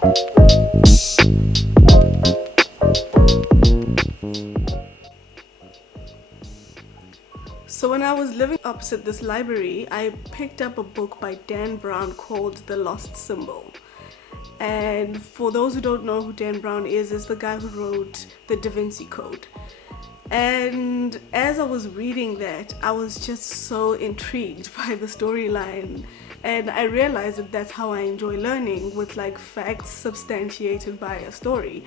So when I was living opposite this library, I picked up a book by Dan Brown called The Lost Symbol. And for those who don't know who Dan Brown is the guy who wrote the Da Vinci Code. And as I was reading that, I was just so intrigued by the storyline. And I realized that that's how I enjoy learning, with like facts substantiated by a story.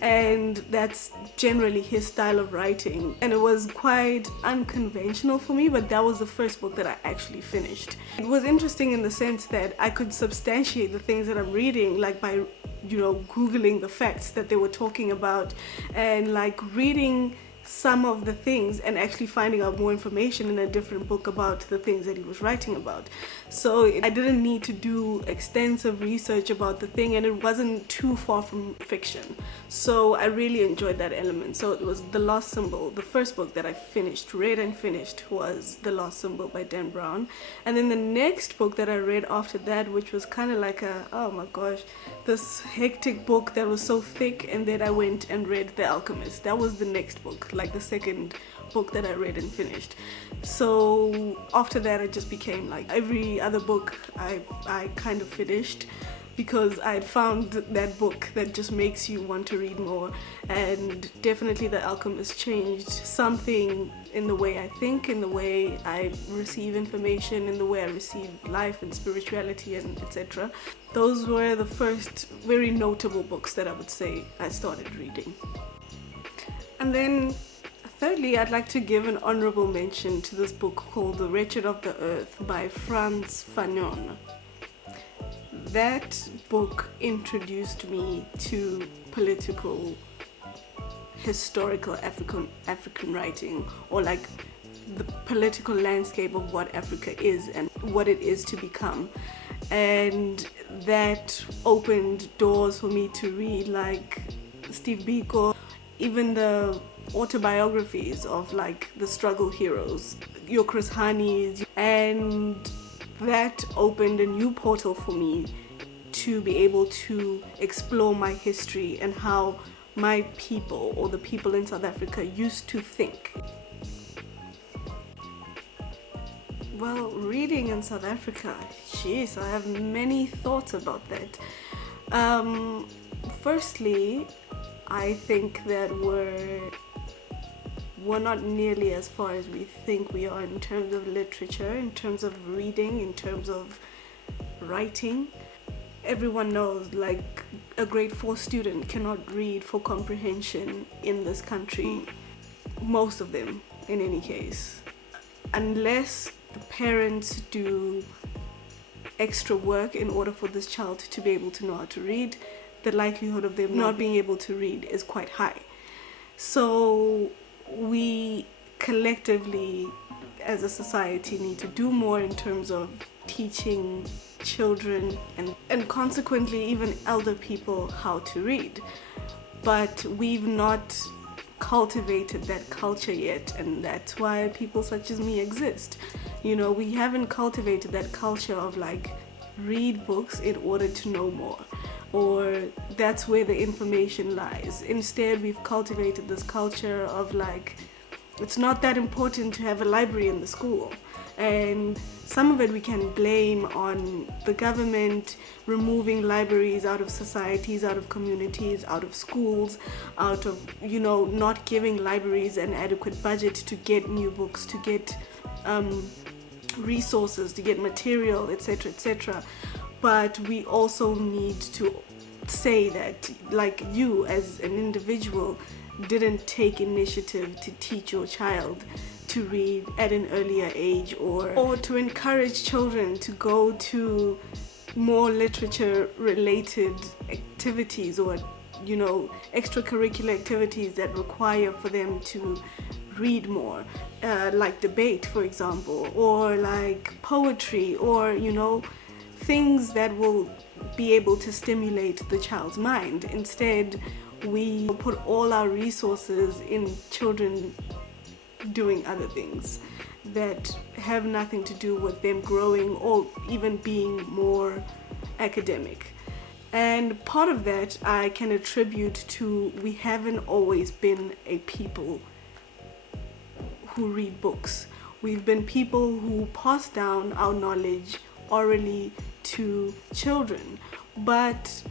And that's generally his style of writing. And it was quite unconventional for me, but that was the first book that I actually finished. It was interesting in the sense that I could substantiate the things that I'm reading, like by, Googling the facts that they were talking about, and like reading some of the things and actually finding out more information in a different book about the things that he was writing about. So I didn't need to do extensive research about the thing, and it wasn't too far from fiction. So I really enjoyed that element. So it was The Lost Symbol. The first book that I read and finished was The Lost Symbol by Dan Brown. And then the next book that I read after that, which was kind of like oh my gosh, this hectic book that was so thick, and then I went and read The Alchemist. That was the next book, like the second book that I read and finished. So after that, it just became like every other book I kind of finished, because I found that book that just makes you want to read more. And definitely The Alchemist changed something in the way I think, in the way I receive information, in the way I receive life and spirituality, and etc. Those were the first very notable books that I would say I started reading. And then thirdly, I'd like to give an honorable mention to this book called The Wretched of the Earth by Frantz Fanon. That book introduced me to political, historical African writing, or like the political landscape of what Africa is and what it is to become. And that opened doors for me to read like Steve Biko, even the autobiographies of like the struggle heroes, your Chris Hanis, and that opened a new portal for me to be able to explore my history and how my people, or the people in South Africa, used to think. Well, reading in South Africa, jeez, I have many thoughts about that. Firstly, I think that we're not nearly as far as we think we are in terms of literature, in terms of reading, in terms of writing. Everyone knows like a grade 4 student cannot read for comprehension in this country, most of them in any case, unless the parents do extra work in order for this child to be able to know how to read. The likelihood of them not being able to read is quite high. So we collectively as a society need to do more in terms of teaching children and consequently even elder people how to read. But we've not cultivated that culture yet, and that's why people such as me exist. We haven't cultivated that culture of like read books in order to know more, or that's where the information lies. Instead, we've cultivated this culture of like, it's not that important to have a library in the school. And some of it we can blame on the government removing libraries out of societies, out of communities, out of schools, out of, not giving libraries an adequate budget to get new books, to get resources, to get material, etc., etc. But we also need to say that, like, you as an individual didn't take initiative to teach your child to read at an earlier age, or to encourage children to go to more literature related activities, or extracurricular activities that require for them to read more, like debate, for example, or like poetry, or things that will be able to stimulate the child's mind. Instead, we put all our resources in children doing other things that have nothing to do with them growing or even being more academic. And part of that I can attribute to we haven't always been a people who read books. We've been people who pass down our knowledge orally to children, but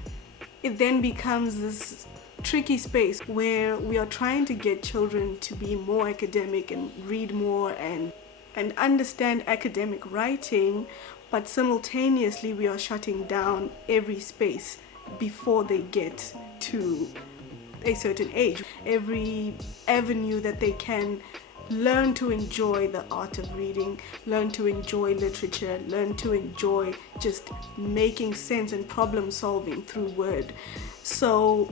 it then becomes this tricky space where we are trying to get children to be more academic and read more and understand academic writing, but simultaneously we are shutting down every space before they get to a certain age, every avenue that they can learn to enjoy the art of reading, learn to enjoy literature, learn to enjoy just making sense and problem solving through word. So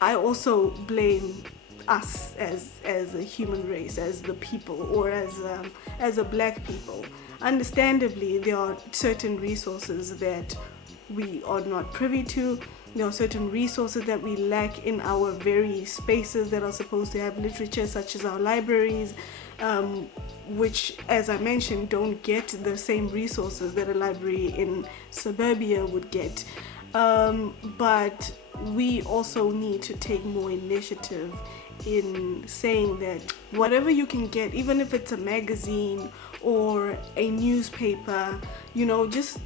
I also blame us as a human race, as the people, or as a black people. Understandably, there are certain resources that we are not privy to. There are certain resources that we lack in our very spaces that are supposed to have literature, such as our libraries, which, as I mentioned, don't get the same resources that a library in suburbia would get. But we also need to take more initiative in saying that whatever you can get, even if it's a magazine or a newspaper, just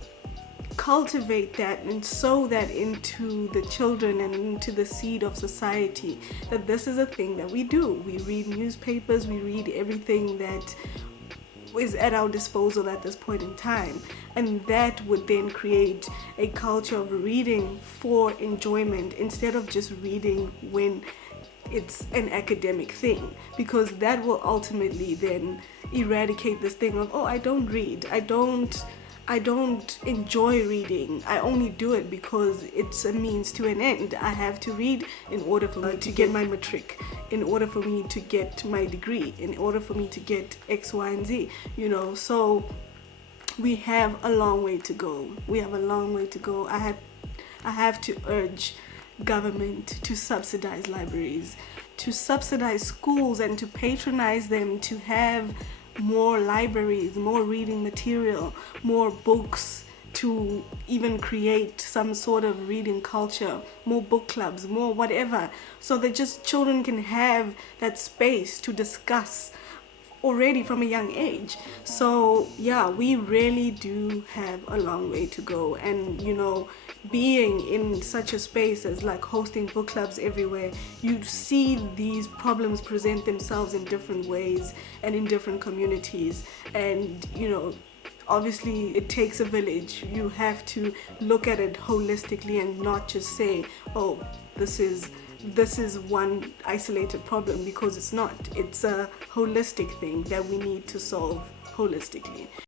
cultivate that and sow that into the children and into the seed of society, that this is a thing that we do. We read newspapers, we read everything that is at our disposal at this point in time, and that would then create a culture of reading for enjoyment instead of just reading when it's an academic thing, because that will ultimately then eradicate this thing of, oh, I don't read, I don't enjoy reading, I only do it because it's a means to an end. I have to read in order for me to get my matric, in order for me to get my degree, in order for me to get X, Y, and Z, so we have a long way to go. I have to urge government to subsidize libraries, to subsidize schools, and to patronize them to have more libraries, more reading material, more books, to even create some sort of reading culture, more book clubs, more whatever, so that just children can have that space to discuss already from a young age. So yeah, we really do have a long way to go, and being in such a space as like hosting book clubs everywhere, you see these problems present themselves in different ways and in different communities, and obviously it takes a village. You have to look at it holistically and not just say, oh, this is one isolated problem, because it's not. It's a holistic thing that we need to solve holistically.